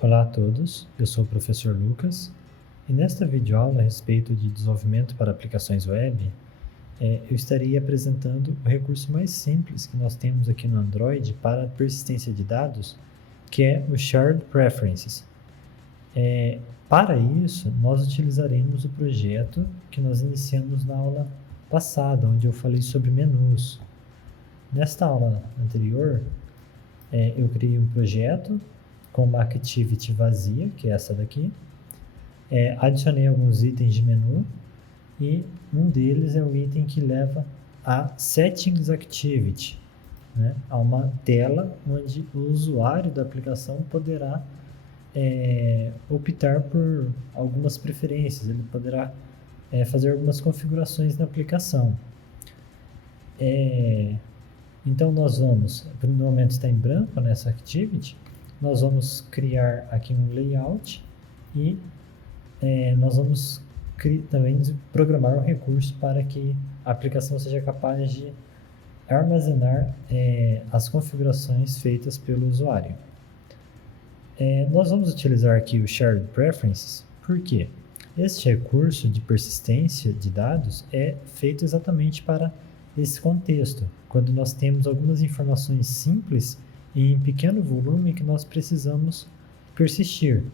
Olá a todos, eu sou o professor Lucas e nesta videoaula a respeito de desenvolvimento para aplicações web, eu estarei apresentando o recurso mais simples que nós temos aqui no Android para persistência de dados, que é o Shared Preferences. Para isso, nós utilizaremos o projeto que nós iniciamos na aula passada, onde eu falei sobre menus. Nesta aula anterior, eu criei um projeto com uma activity vazia, que é essa daqui. Adicionei alguns itens de menu e um deles é o item que leva a Settings Activity, né? A uma tela onde o usuário da aplicação poderá optar por algumas preferências, ele poderá fazer algumas configurações na aplicação. Então nós vamos, no momento está em branco nessa activity, nós vamos criar aqui um layout e nós vamos também programar um recurso para que a aplicação seja capaz de armazenar as configurações feitas pelo usuário. Nós vamos utilizar aqui o Shared Preferences, porque este recurso de persistência de dados é feito exatamente para esse contexto, quando nós temos algumas informações simples e em pequeno volume que nós precisamos persistir.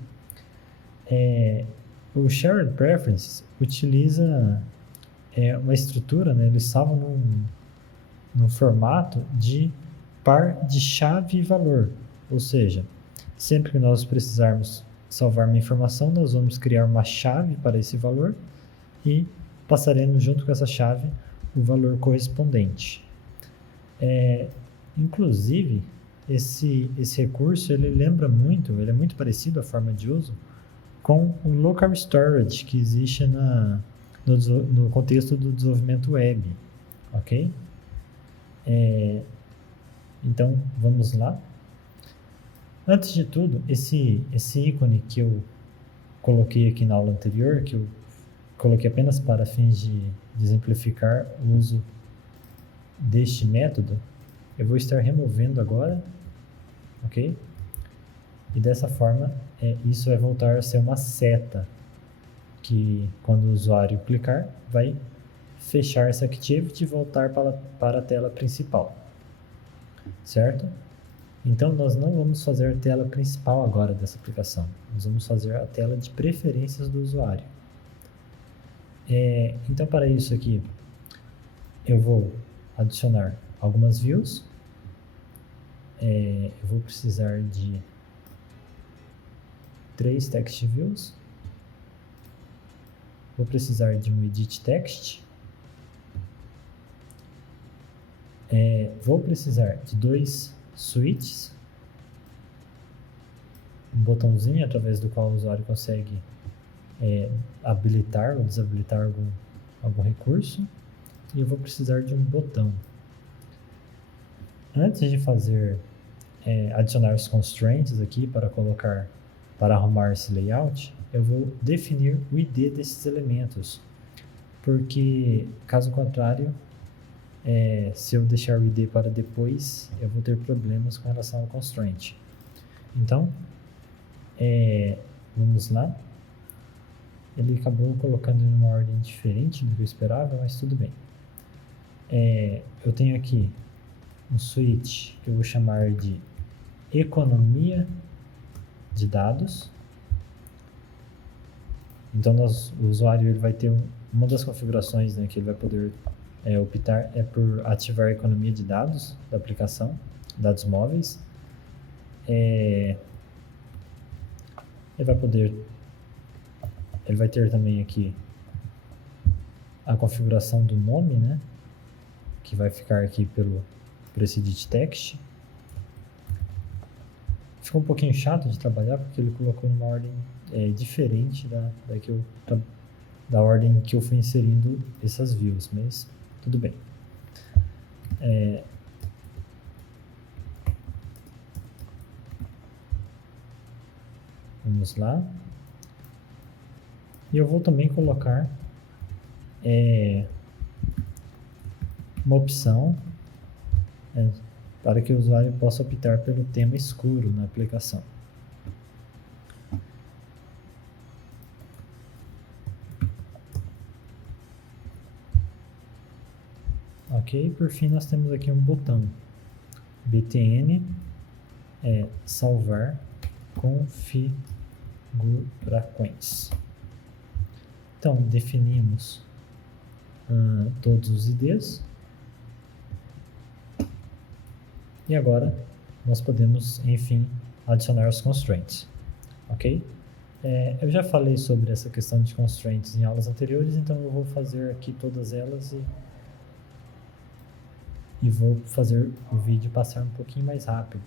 O Shared Preferences utiliza uma estrutura, né? Ele salva num formato de par de chave e valor, ou seja, sempre que nós precisarmos salvar uma informação, nós vamos criar uma chave para esse valor e passaremos junto com essa chave o valor correspondente. Inclusive, esse recurso ele lembra muito, ele é muito parecido à forma de uso com o Local Storage que existe no contexto do desenvolvimento web, ok? Então, vamos lá. Antes de tudo, esse ícone que eu coloquei aqui na aula anterior, que eu coloquei apenas para fins de exemplificar o uso deste método, eu vou estar removendo agora, ok? E dessa forma, isso vai voltar a ser uma seta, que quando o usuário clicar, vai fechar essa activity e voltar para a tela principal, certo? Então, nós não vamos fazer a tela principal agora dessa aplicação, nós vamos fazer a tela de preferências do usuário. Então, para isso aqui, eu vou adicionar algumas views, eu vou precisar de 3 text views, vou precisar de um edit text, vou precisar de 2 switches, um botãozinho através do qual o usuário consegue habilitar ou desabilitar algum recurso, e eu vou precisar de um botão. Antes de fazer adicionar os constraints aqui para arrumar esse layout, eu vou definir o ID desses elementos, porque caso contrário, se eu deixar o ID para depois, eu vou ter problemas com relação ao constraint. Então, vamos lá. Ele acabou colocando em uma ordem diferente do que eu esperava, mas tudo bem. Eu tenho aqui um switch que eu vou chamar de economia de dados. Então, o usuário ele vai ter uma das configurações, né, que ele vai poder optar por ativar a economia de dados da aplicação, dados móveis. Ele vai ter também aqui a configuração do nome, né, que vai ficar aqui por esse edit text. Ficou um pouquinho chato de trabalhar porque ele colocou numa ordem diferente da ordem que eu fui inserindo essas views, mas tudo bem. Vamos lá. E eu vou também colocar uma opção para que o usuário possa optar pelo tema escuro na aplicação. Ok? Por fim, nós temos aqui um botão btn salvar configurações. Então, definimos todos os IDs. E agora, nós podemos, enfim, adicionar os constraints. Ok? Eu já falei sobre essa questão de constraints em aulas anteriores, então eu vou fazer aqui todas elas e vou fazer o vídeo passar um pouquinho mais rápido.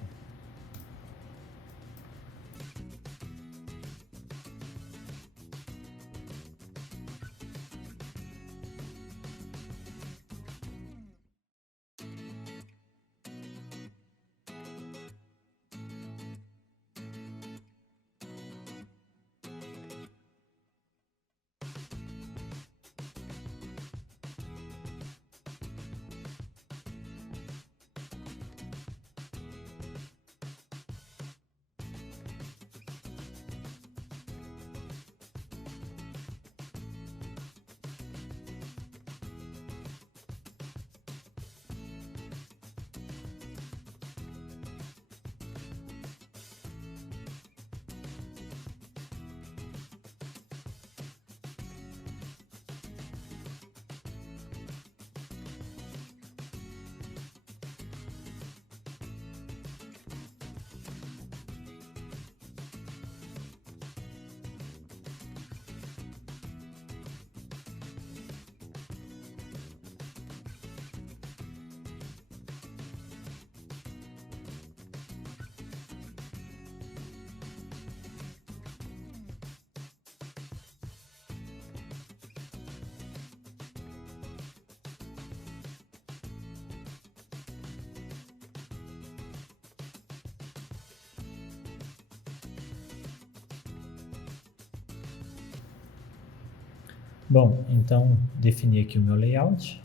Bom, então defini aqui o meu layout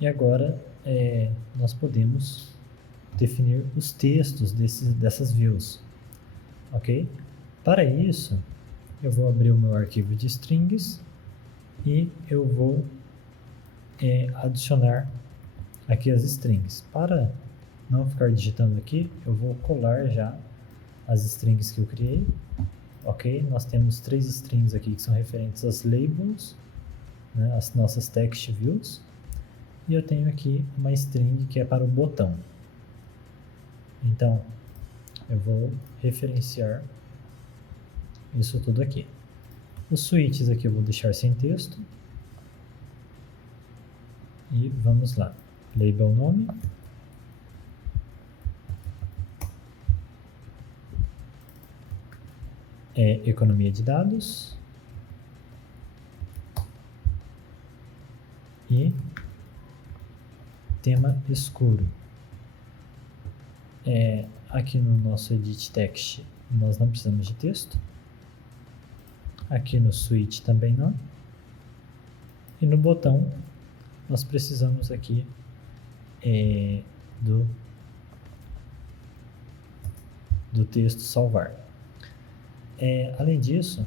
e agora nós podemos definir os textos dessas views, ok? Para isso, eu vou abrir o meu arquivo de strings e eu vou adicionar aqui as strings. Para não ficar digitando aqui, eu vou colar já as strings que eu criei, ok? Nós temos 3 strings aqui que são referentes às labels, né, as nossas text views, e eu tenho aqui uma string que é para o botão. Então, eu vou referenciar isso tudo aqui. Os switches aqui eu vou deixar sem texto. E vamos lá. Label nome. Economia de dados. E tema escuro. Aqui no nosso edit text nós não precisamos de texto. Aqui no switch também não. E no botão nós precisamos aqui do texto salvar. Além disso,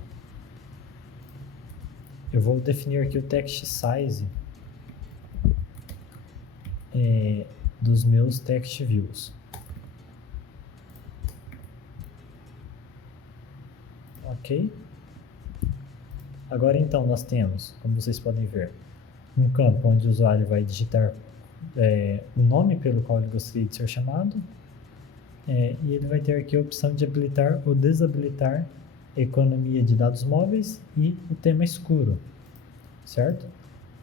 eu vou definir aqui o text size dos meus text views. Ok? Agora então nós temos, como vocês podem ver, um campo onde o usuário vai digitar o nome pelo qual ele gostaria de ser chamado, e ele vai ter aqui a opção de habilitar ou desabilitar economia de dados móveis e o tema escuro, certo?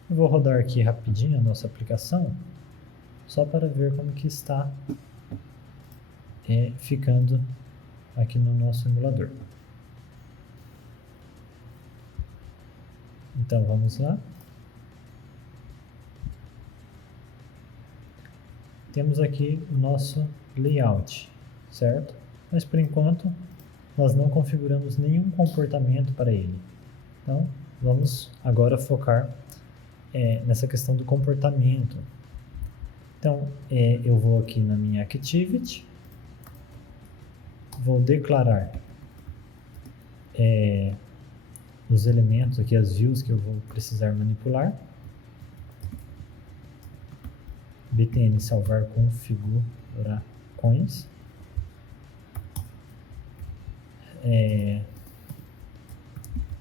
Eu vou rodar aqui rapidinho a nossa aplicação, só para ver como que está ficando aqui no nosso emulador. Então vamos lá. Temos aqui o nosso layout, certo? Mas por enquanto nós não configuramos nenhum comportamento para ele. Então vamos agora focar nessa questão do comportamento. Então eu vou aqui na minha activity, vou declarar os elementos aqui, as views que eu vou precisar manipular. btn salvar configurações.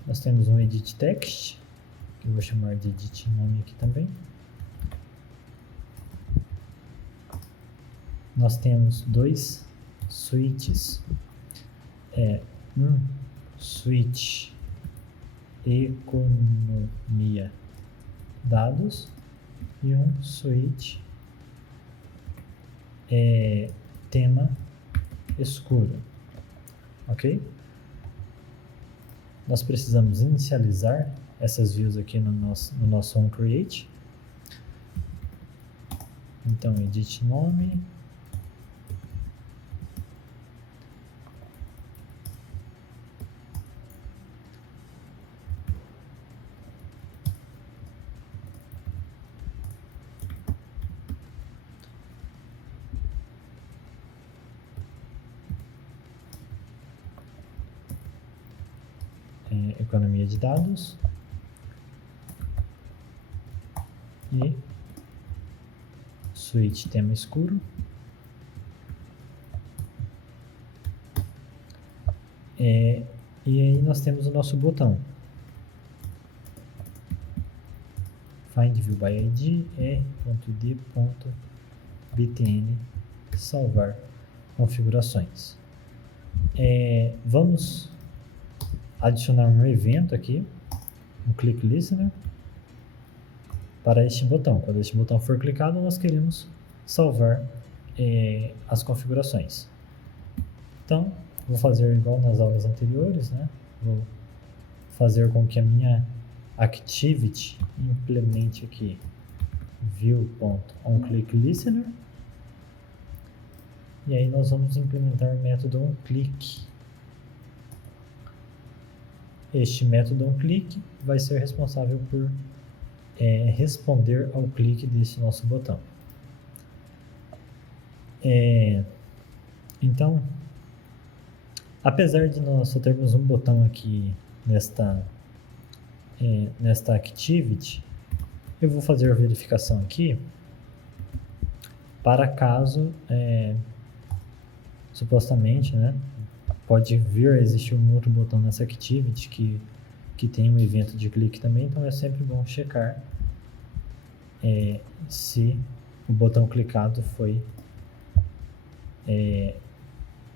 Nós temos um edit text, que eu vou chamar de edit nome aqui também. Nós temos dois switches, um switch economia dados e um switch tema escuro, ok? Nós precisamos inicializar essas views aqui no nosso onCreate. Então, edit nome. Economia de dados e switch tema escuro. E aí nós temos o nosso botão find view by id e.d.btn salvar configurações. Vamos adicionar um evento aqui, um click listener, para este botão. Quando este botão for clicado, nós queremos salvar as configurações. Então, vou fazer igual nas aulas anteriores, né? Vou fazer com que a minha activity implemente aqui view.onClickListener, e aí nós vamos implementar o método onClick. Este método onClick vai ser responsável por responder ao clique desse nosso botão. Então, apesar de nós só termos um botão aqui nesta activity, eu vou fazer a verificação aqui para caso supostamente, né, pode vir a existir um outro botão nessa activity que tem um evento de clique também, então é sempre bom checar se o botão clicado foi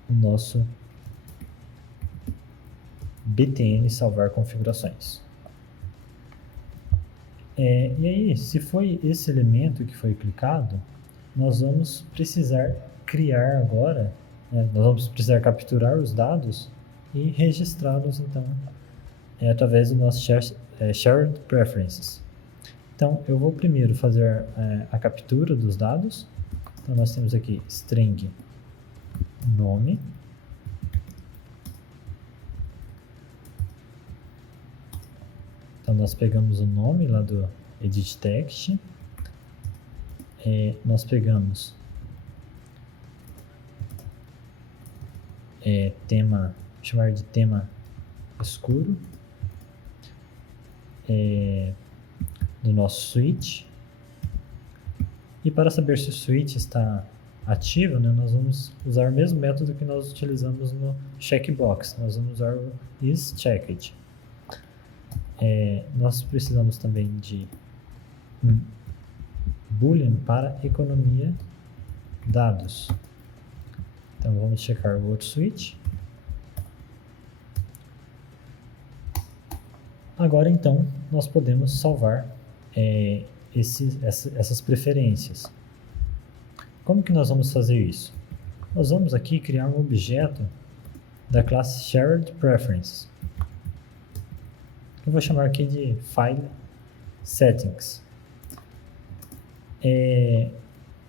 o nosso btn salvar configurações. E aí, se foi esse elemento que foi clicado, nós vamos precisar criar agora, nós vamos precisar capturar os dados e registrá-los, então, através do nosso Shared Preferences. Então, eu vou primeiro fazer a captura dos dados. Então, nós temos aqui string nome. Então, nós pegamos o nome lá do edit text. Nós pegamos tema, vou chamar de tema escuro, do nosso switch. E para saber se o switch está ativo, né, nós vamos usar o mesmo método que nós utilizamos no checkbox. Nós vamos usar o isChecked. Nós precisamos também de um boolean para economia dados. Então vamos checar o outro switch. Agora então nós podemos salvar essas preferências. Como que nós vamos fazer isso? Nós vamos aqui criar um objeto da classe Shared Preferences. Eu vou chamar aqui de File Settings.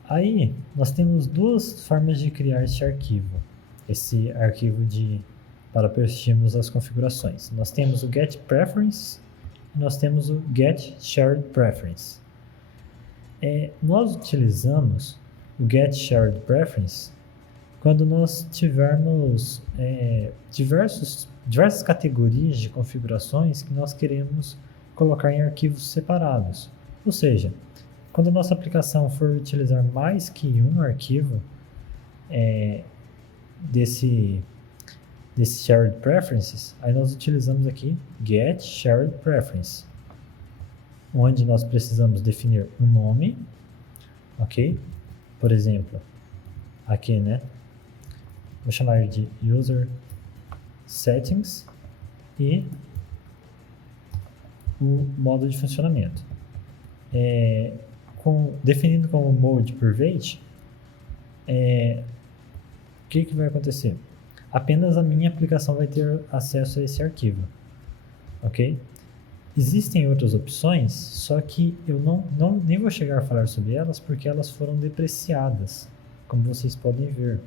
Aí nós temos duas formas de criar esse arquivo para persistirmos as configurações. Nós temos o Get Preference e nós temos o Get Shared Preference. Nós utilizamos o Get Shared Preference quando nós tivermos diversas categorias de configurações que nós queremos colocar em arquivos separados. Ou seja, Quando a nossa aplicação for utilizar mais que um arquivo desse shared preferences, aí nós utilizamos aqui get shared preference, onde nós precisamos definir um nome, ok? Por exemplo, aqui, né? Vou chamar de user settings e o modo de funcionamento. Definindo como mode private, o que vai acontecer? Apenas a minha aplicação vai ter acesso a esse arquivo, ok? Existem outras opções, só que eu nem vou chegar a falar sobre elas porque elas foram depreciadas, como vocês podem ver,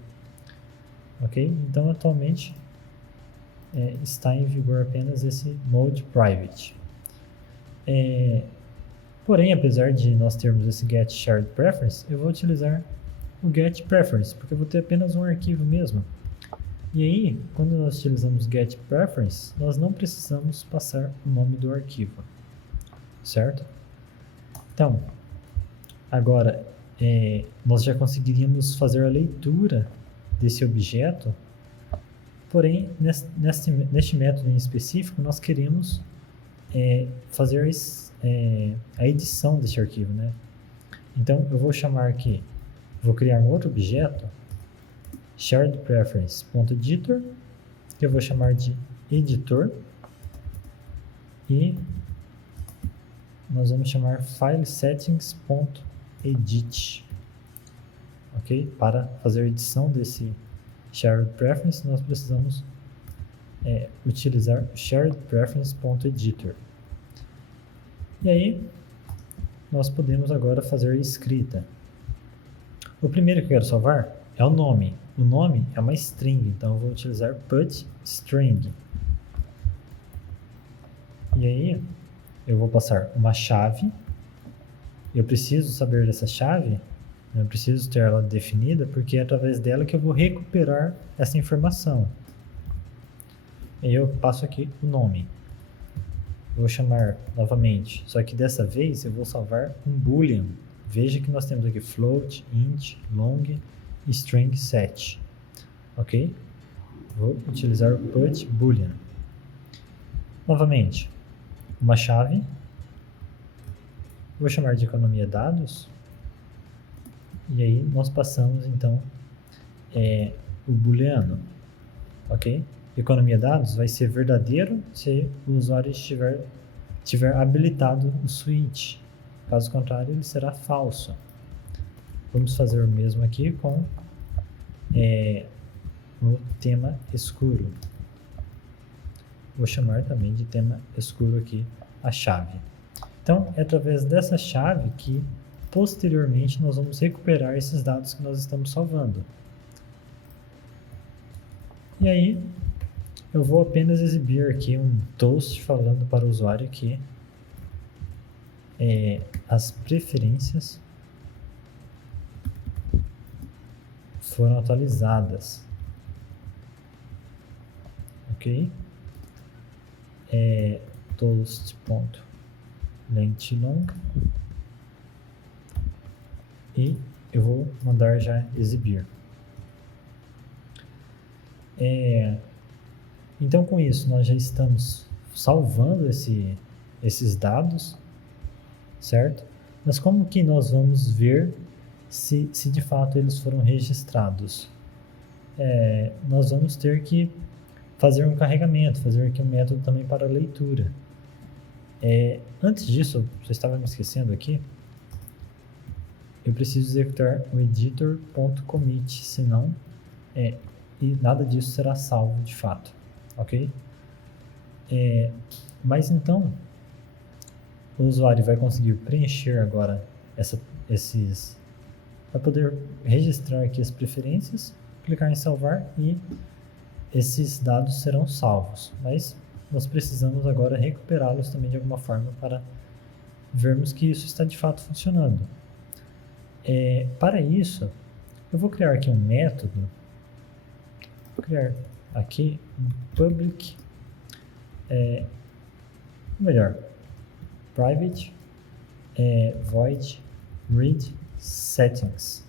ok? Então, atualmente, está em vigor apenas esse mode private. Porém, apesar de nós termos esse get shared preference, eu vou utilizar o get preference, porque eu vou ter apenas um arquivo mesmo. E aí, quando nós utilizamos get preference, nós não precisamos passar o nome do arquivo, certo? Então, agora, nós já conseguiríamos fazer a leitura desse objeto, porém, neste método em específico, nós queremos fazer a edição desse arquivo, né? Então, eu vou chamar aqui, vou criar um outro objeto, shared preference.editor, que eu vou chamar de editor, e nós vamos chamar file settings.edit, ok? Para fazer a edição desse shared preference, nós precisamos utilizar shared preference.editor. E aí, nós podemos agora fazer a escrita. O primeiro que eu quero salvar é o nome. O nome é uma string, então eu vou utilizar put string. E aí, eu vou passar uma chave. Eu preciso saber dessa chave, eu preciso ter ela definida, porque é através dela que eu vou recuperar essa informação. E aí eu passo aqui o nome. Vou chamar novamente, só que dessa vez eu vou salvar um boolean. Veja que nós temos aqui float, int, long e string set, ok? Vou utilizar o put boolean. Novamente, uma chave. Vou chamar de economia dados. E aí nós passamos então o booleano, ok? Economia dados vai ser verdadeiro se o usuário tiver habilitado o switch. Caso contrário, ele será falso. Vamos fazer o mesmo aqui com o tema escuro. Vou chamar também de tema escuro aqui a chave. Então, é através dessa chave que, posteriormente, nós vamos recuperar esses dados que nós estamos salvando. E aí, eu vou apenas exibir aqui um toast falando para o usuário que as preferências foram atualizadas, ok? Toast.lengthlong e eu vou mandar já exibir. Então, com isso, nós já estamos salvando esses dados, certo? Mas como que nós vamos ver se de fato eles foram registrados? Nós vamos ter que fazer um carregamento, fazer aqui um método também para leitura. Antes disso, eu estava me esquecendo aqui, eu preciso executar o editor.commit, senão e nada disso será salvo de fato, ok? Mas então, o usuário vai conseguir preencher agora vai poder registrar aqui as preferências, clicar em salvar e esses dados serão salvos, mas nós precisamos agora recuperá-los também de alguma forma para vermos que isso está de fato funcionando. Para isso, eu vou criar aqui um método, vou criar aqui um public, private void read settings.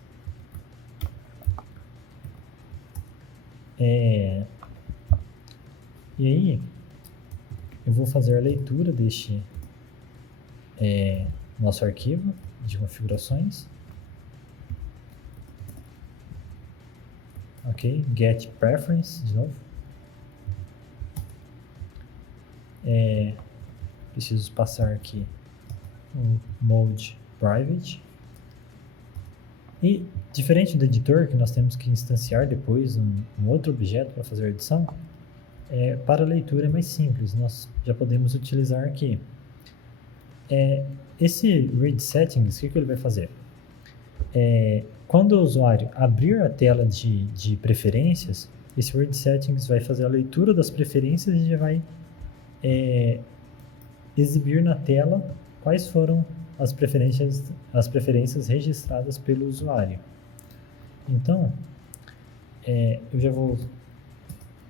E aí, eu vou fazer a leitura deste nosso arquivo de configurações. Ok, get preference de novo. Preciso passar aqui o mode private. E diferente do editor, que nós temos que instanciar depois um outro objeto para fazer a edição, para a leitura é mais simples, nós já podemos utilizar aqui. Esse read settings, o que ele vai fazer? Quando o usuário abrir a tela de preferências, esse read settings vai fazer a leitura das preferências e já vai exibir na tela quais foram as preferências registradas pelo usuário. Então, eu já vou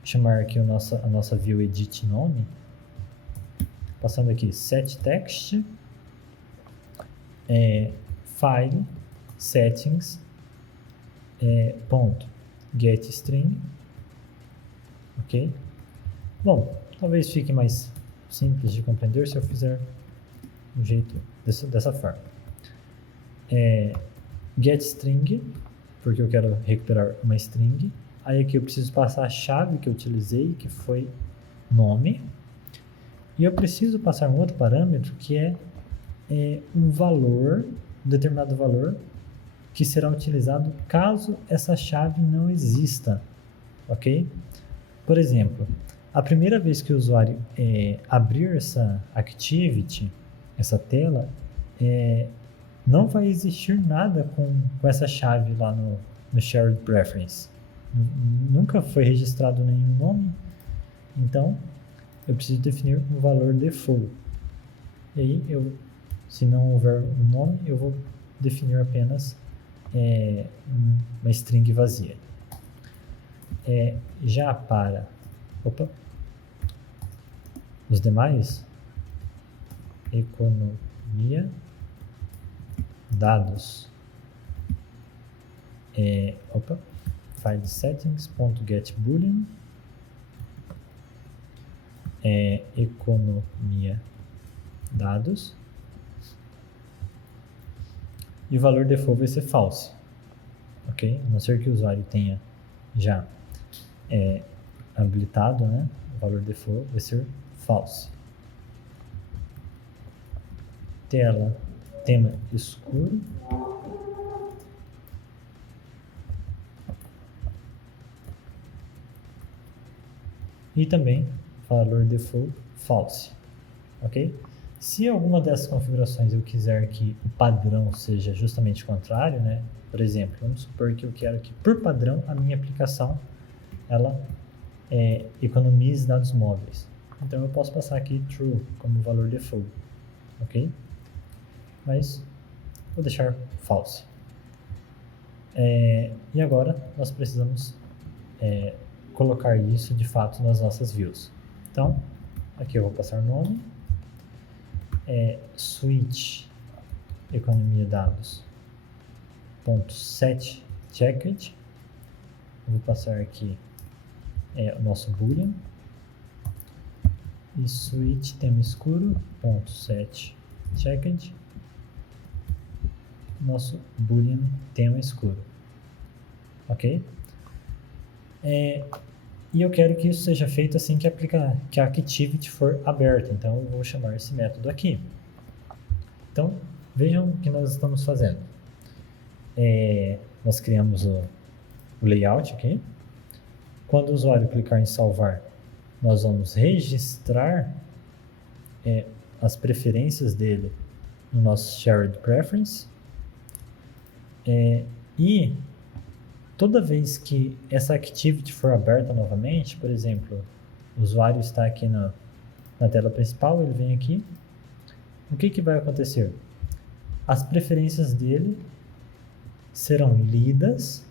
chamar aqui a nossa view edit nome, passando aqui set text, file settings, ponto get string, ok? Bom, talvez fique mais simples de compreender se eu fizer um jeito dessa forma. Get string, porque eu quero recuperar uma string. Aí aqui eu preciso passar a chave que eu utilizei, que foi nome. E eu preciso passar um outro parâmetro que é um valor, um determinado valor, que será utilizado caso essa chave não exista, ok? Por exemplo, a primeira vez que o usuário abrir essa activity, essa tela, não vai existir nada com essa chave lá no shared preference. Nunca foi registrado nenhum nome, então eu preciso definir um valor default. E aí, se não houver um nome, eu vou definir apenas uma string vazia. Já para os demais, economia, dados, file settings.getBoolean, economia, dados, e o valor default vai ser false, ok? A não ser que o usuário tenha já habilitado, né? O valor default vai ser false. Tema escuro. E também valor default false, ok? Se alguma dessas configurações eu quiser que o padrão seja justamente o contrário, né? Por exemplo, vamos supor que eu quero que por padrão a minha aplicação ela economize dados móveis. Então eu posso passar aqui true como valor default, ok? Mas vou deixar false. E agora nós precisamos colocar isso de fato nas nossas views. Então, aqui eu vou passar o nome, switch economia dados ponto set checked. Eu vou passar aqui o nosso boolean e switch tema escuro ponto set checked, nosso boolean tema escuro, ok? E eu quero que isso seja feito assim que a activity for aberta, então eu vou chamar esse método aqui. Então, vejam o que nós estamos fazendo. Nós criamos o layout aqui. Quando o usuário clicar em salvar, nós vamos registrar as preferências dele no nosso shared preference. E toda vez que essa activity for aberta novamente, por exemplo, o usuário está aqui na tela principal, ele vem aqui, o que vai acontecer? As preferências dele serão lidas,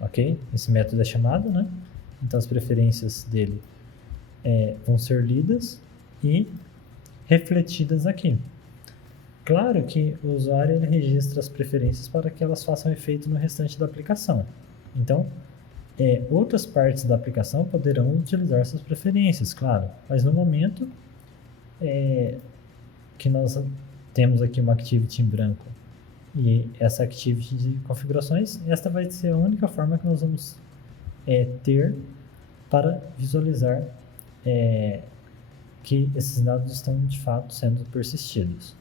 ok? Esse método é chamado, né? Então as preferências dele vão ser lidas e refletidas aqui. Claro que o usuário ele registra as preferências para que elas façam efeito no restante da aplicação. Então, outras partes da aplicação poderão utilizar essas preferências, claro, mas no momento que nós temos aqui uma activity em branco e essa activity de configurações, esta vai ser a única forma que nós vamos ter para visualizar que esses dados estão de fato sendo persistidos,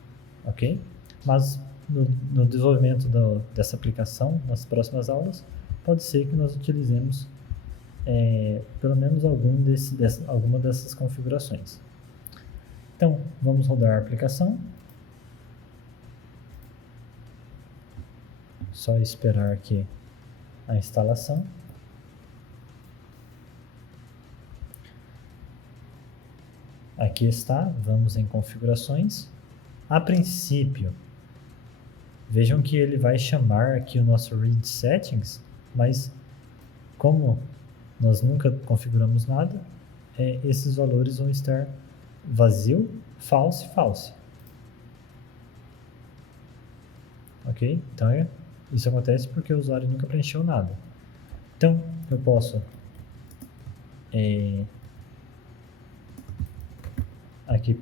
ok? Mas no desenvolvimento dessa aplicação, nas próximas aulas, pode ser que nós utilizemos pelo menos alguma dessas configurações. Então, vamos rodar a aplicação. Só esperar aqui a instalação. Aqui está, vamos em configurações. A princípio, vejam que ele vai chamar aqui o nosso read settings, mas como nós nunca configuramos nada, esses valores vão estar vazio, false, false. Ok? Então, isso acontece porque o usuário nunca preencheu nada. Então, eu posso aqui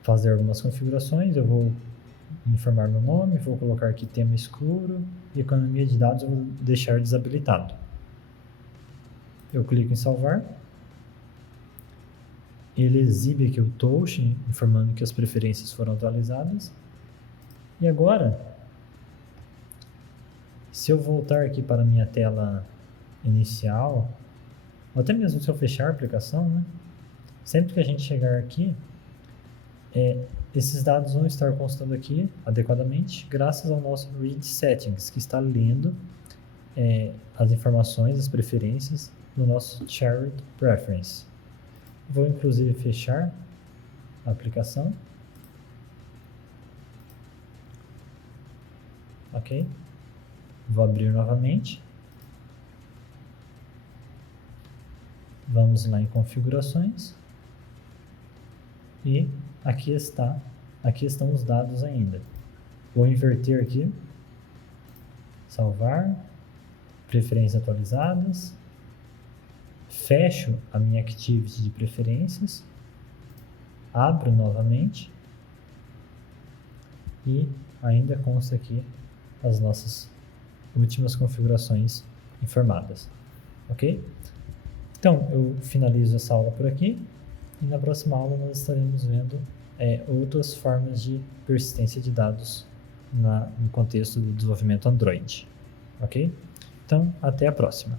fazer algumas configurações. Eu vou informar meu nome, vou colocar aqui tema escuro e economia de dados eu vou deixar desabilitado. Eu clico em salvar. Ele exibe aqui o touch, informando que as preferências foram atualizadas. E agora, se eu voltar aqui para a minha tela inicial, ou até mesmo se eu fechar a aplicação, né? Sempre que a gente chegar aqui, esses dados vão estar constando aqui adequadamente, graças ao nosso read settings, que está lendo as informações, as preferências do nosso shared preference. Vou inclusive fechar a aplicação. Ok? Vou abrir novamente. Vamos lá em configurações. E aqui estão os dados ainda. Vou inverter aqui. Salvar. Preferências atualizadas. Fecho a minha activity de preferências. Abro novamente. E ainda consta aqui as nossas últimas configurações informadas. Ok? Então, eu finalizo essa aula por aqui. E na próxima aula nós estaremos vendo outras formas de persistência de dados no contexto do desenvolvimento Android. Ok? Então, até a próxima.